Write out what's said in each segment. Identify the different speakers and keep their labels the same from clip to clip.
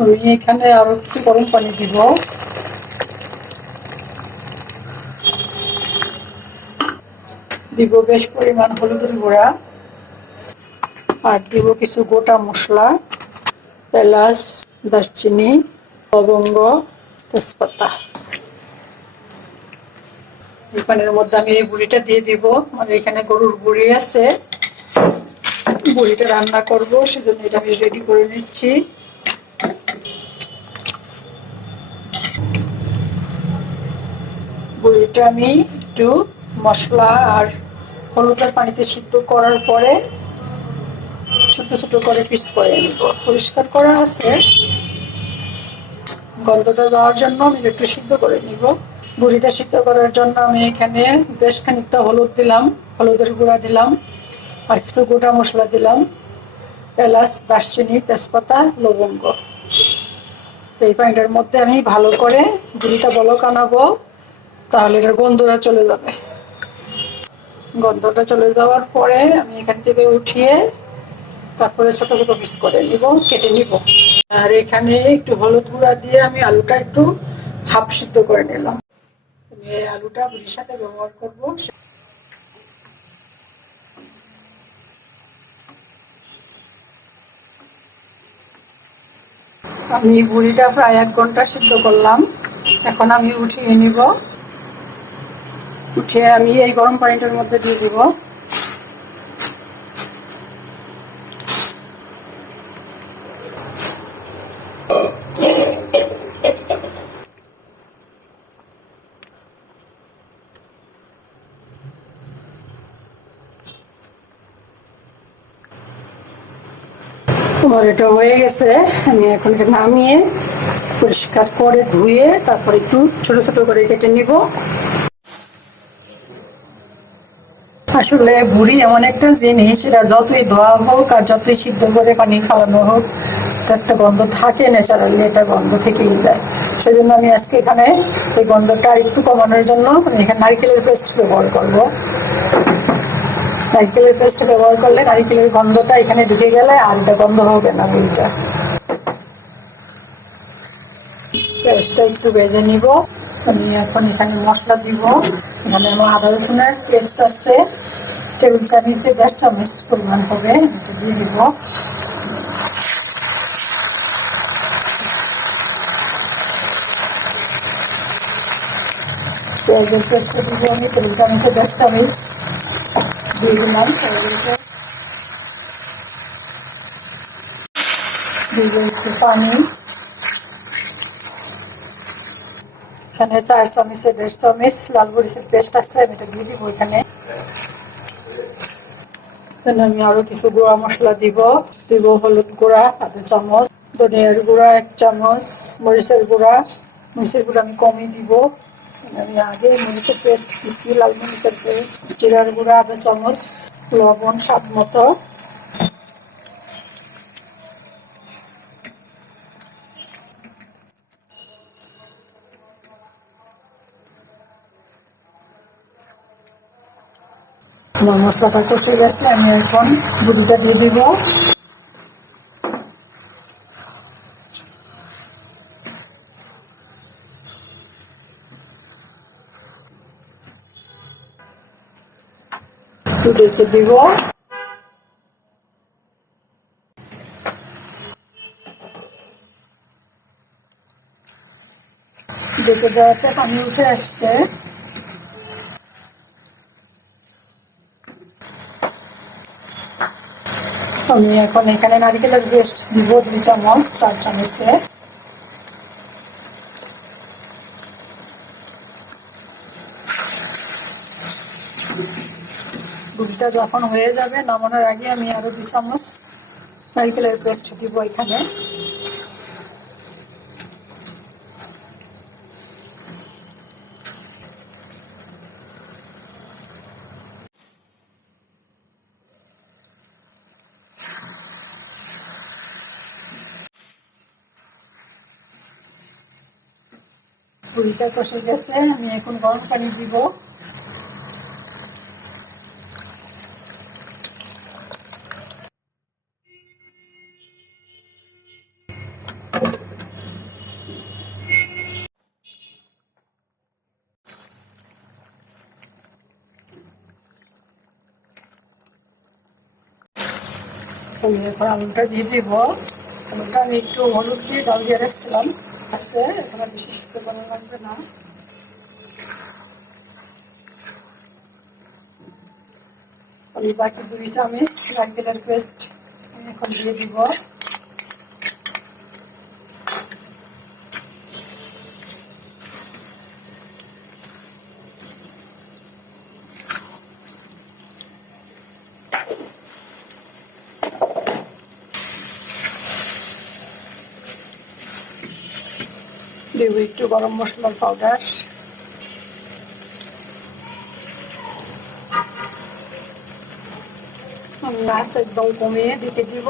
Speaker 1: আমি এখানে আরও কিছু গরম পানি দিব। দিব বেশ পরিমাণ হলুদের গুঁড়া। আর দিব কিছু গোটা মশলা, এলাচ, দারচিনি, লবঙ্গ, তেজপাতা। এই পানির মধ্যে আমি এই বুড়িটা দিয়ে দিব। আর এখানে গরুর বুড়ি আছে। বুড়িটা রান্না করব, সেজন্য এটা আমি রেডি করে নিচ্ছি। বুড়িটা আমি একটু মশলা আর হলুদের পানিতে সিদ্ধ করার পরে ছোট ছোট করে পিস করে নিব। পরিষ্কার করা আছে। গন্ধটা দেওয়ার জন্য আমি একটু সিদ্ধ করে নিব। বুড়িটা সিদ্ধ করার জন্য আমি এখানে বেশ খানিকটা হলুদ দিলাম, হলুদের গুঁড়া দিলাম, আর কিছু গোটা মশলা দিলাম, এলাচ, দারচিনি, তেজপাতা, লবঙ্গ। এই পানিটার মধ্যে আমি ভালো করে বুড়িটা বলক আনাবো। তাহলে এটার গন্ধটা চলে যাবে। গন্ধটা চলে যাওয়ার পরে আমি এখান থেকে উঠিয়ে তারপরে ছোট ছোট পিস করে নিব, কেটে নিব। আর এখানে একটু হলুদ গুঁড়া দিয়ে আমি আলুটা একটু হাফ সিদ্ধ করে নিলাম। আলুটা বুড়ির সাথে ব্যবহার করব। আমি বুড়িটা প্রায় এক ঘণ্টা সিদ্ধ করলাম। এখন আমি উঠিয়ে নিব। উঠিয়ে আমি এই গরম পানিটার মধ্যে দিয়ে দিব। এটা হয়ে গেছে। আমি এখন এটা নামিয়ে পরিষ্কার করে ধুয়ে তারপর একটু ছোট ছোট করে কেটে নিব। আসলে বুড়ি এমন একটা জিনিস, এটা যতই ধোয়া হোক আর যতই সিদ্ধ করে পানি খাওয়ানো হোক একটা গন্ধ থাকে ন্যাচারালি এটা গন্ধ থেকেই যায়। সেই জন্য আমি আজকে এখানে এই গন্ধটা একটু কমানোর জন্য আমি এখানে নারকেলের পেস্ট ব্যবহার করব। নারকেলের পেস্ট ব্যবহার করলে নারকেলের গন্ধটা এখানে ঢুকে গেলে আর এটা গন্ধ হবে না বুড়িটা। পেস্টটা একটু বেজে নিব। আমি এখন এখানে মশলা দিব। এখানে আমার আদা রসুনের পেস্ট আছে। টেবিল চামচে দশ চামচ পরিমাণ হবে দিয়ে দিব। দিব আমি পানি। এখানে চার চামচে দেড় চামচ লাল মরিচের পেস্ট আছে, আমি এটা দিয়ে দিব এখানে। এখানে আমি আরও কিছু গুঁড়া মশলা দিব। দিব হলুদ গুঁড়া, আধা চামচ। ধনিয়ার গুঁড়া, এক চামচ। মরিচের গুঁড়া। মরিচের গুঁড়া আমি কমই দিব। আমি আগে মরিচের পেস্ট দিচ্ছি লাল মরিচের পেস্ট জিরার গুঁড়া, আধা চামচ। লবণ স্বাদ মতো। আমার মশলাটা কষে গেছে আমি এখন বুড়িটা দিয়ে দিব একটু ডেকে দিব ডেকে দেওয়াতে পানি উঠে আসছে আমি এখন এখানে নারিকেলের পেস্ট দিব দুই চামচ, চার চামচে। গুড়িটা যখন হয়ে যাবে, নামানোর আগে আমি আরও দুই চামচ নারিকেলের পেস্ট দিব এখানে। পুরিটা কষে গেছে আমি এখন গরম পানি দিব। এখন আলুটা দিয়ে দিব। আলুটা আমি একটু হলুদ দিয়ে জল দিয়ে রাখছিলাম। আছে এখন আর বেশি সিদ্ধ লাগবে না। আমি বাকি দুই চামচ নারকেলের এখন দিয়ে দিব। দেব একটু গরম মশলার পাউডার মাছ একদম কমিয়ে দিতে দিব।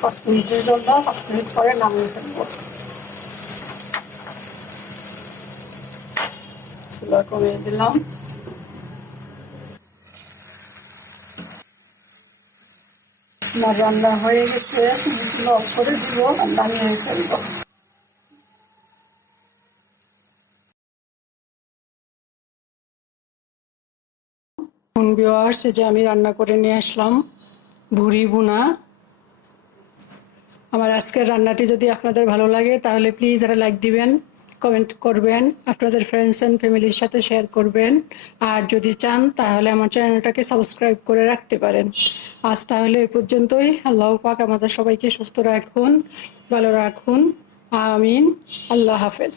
Speaker 1: পাঁচ মিনিটের জন্য, পাঁচ মিনিট পরে নামিয়ে ফেলব। চুলা কমিয়ে দিলাম। আমার রান্না হয়ে গেছে। অফ করে দিব আর নামিয়ে ফেলব। ভিওয়ার্স যে আমি রান্না করে নিয়ে আসলাম ভুড়ি বুনা আমার আজকের রান্নাটি যদি আপনাদের ভালো লাগে, তাহলে প্লিজ একটা লাইক দিবেন কমেন্ট করবেন, আপনাদের ফ্রেন্ডস অ্যান্ড ফ্যামিলির সাথে শেয়ার করবেন। আর যদি চান, তাহলে আমার চ্যানেলটাকে সাবস্ক্রাইব করে রাখতে পারেন। আজ তাহলে এ পর্যন্তই। আল্লাহ পাক আমাদের সবাইকে সুস্থ রাখুন, ভালো রাখুন। আমিন। আল্লাহ হাফেজ।